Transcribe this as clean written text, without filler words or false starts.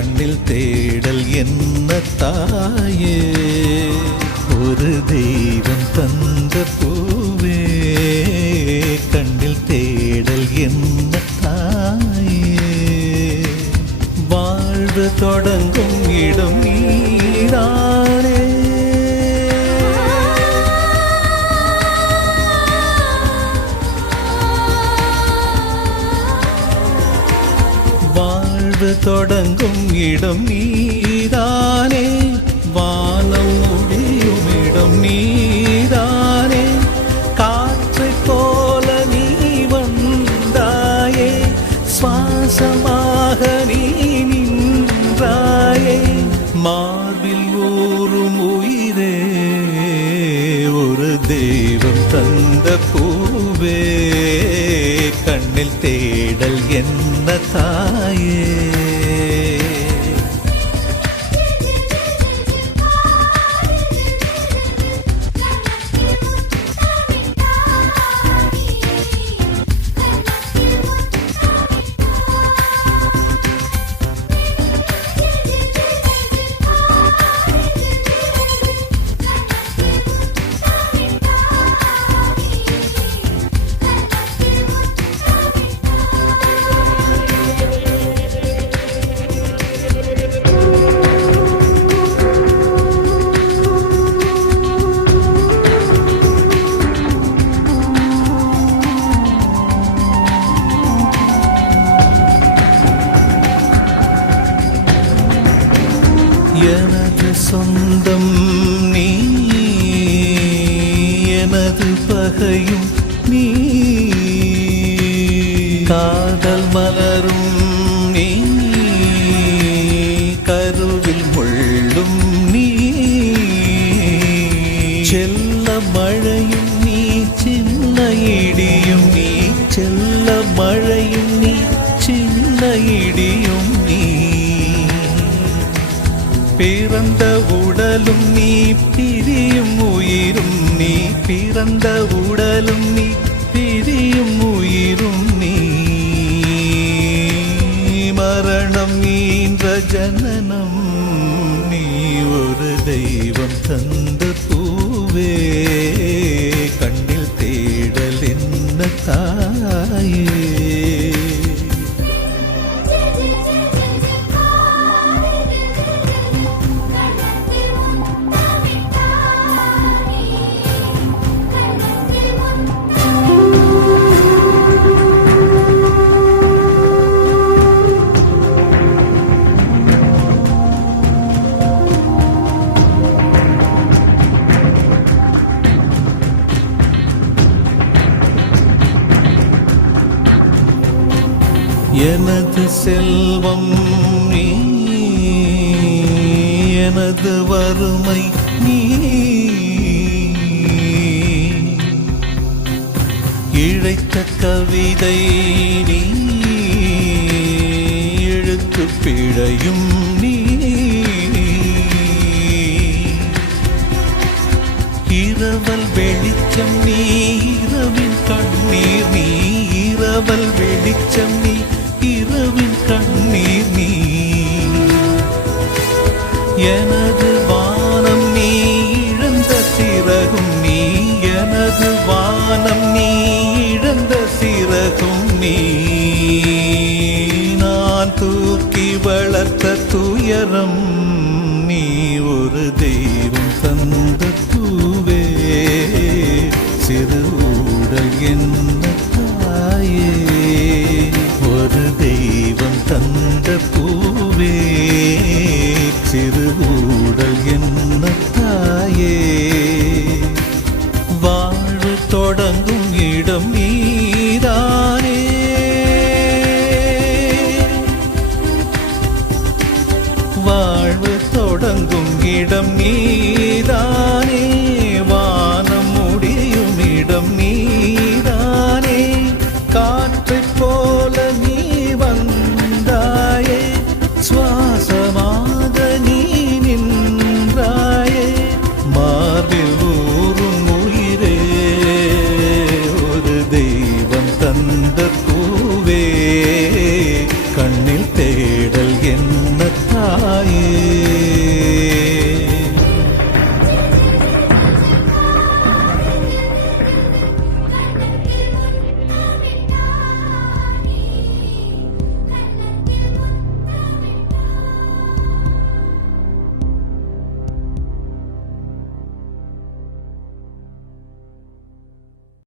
கண்ணில் தேடல் என்ன தாயே, ஒரு தெய்வம் தந்த பூவே, கண்ணில் தேடல் என்ன தாயே. வாழ்வு தொடங்கும் இடம் நீதானே, தொடங்கும் இடம் நீதானே, வானம் முடியும் இடம் நீதானே. காற்றைப் போல நீ வந்தாயே, சுவாசமாக நீ நின்றாயே. மார்பில் ஊறும் உயிரே, ஒரு தெய்வம் தந்த பூவே, கண்ணில் தேடல் என்ன தாயே. எனது சொந்தம் நீ, எனது பகையும் நீ, காதல் மலரும் நீ, கருவில் முள்ளும் நீ. செல்ல மழையும் நீ, சின்ன இடியும் நீ, செல்ல மழையும் நீ, சின்ன இடியும் நீ. பிறந்த உடலும் நீ, பிரியும் உயிரும் நீ, பிறந்த உடலும் நீ, பிரியும் உயிரும் நீ. மரணம் ஈன்ற ஜனனம் நீ, ஒரு தெய்வம் தந்த பூவே, கண்ணில் தேடல் என்ன தாயே. எனது செல்வம் நீ, எனது வறுமை நீ, இழைத்த கவிதை நீ, எழுத்து பிழையும் நீ. இரவல் வெளிச்சம் நீ, இரவின் கண்ணீர் நீ, இரவல் வெளிச்சம் நீ, இரவின் கண்ணீர் நீ. எனது வானம் நீ, இழந்த சிறகும் நீ, எனது வானம் நீ, இழந்த சிறகும் நீ. நான் தூக்கி வளர்த்த துயரம் நீ, ஒரு தெய்வம் தந்த பூவே, சிறு ஊடல் என்ன தாயே, ஒரு தெய்வம் தந்த பூவே, சிறு ஊடல் என்ன தாயே. வாழ்வு தொடங்கும் இடம் நீதானே, வாழ்வு தொடங்கும் இடம் நீதானே, வானம் முடியும் இடம் நீதானே. காற்றைப் போல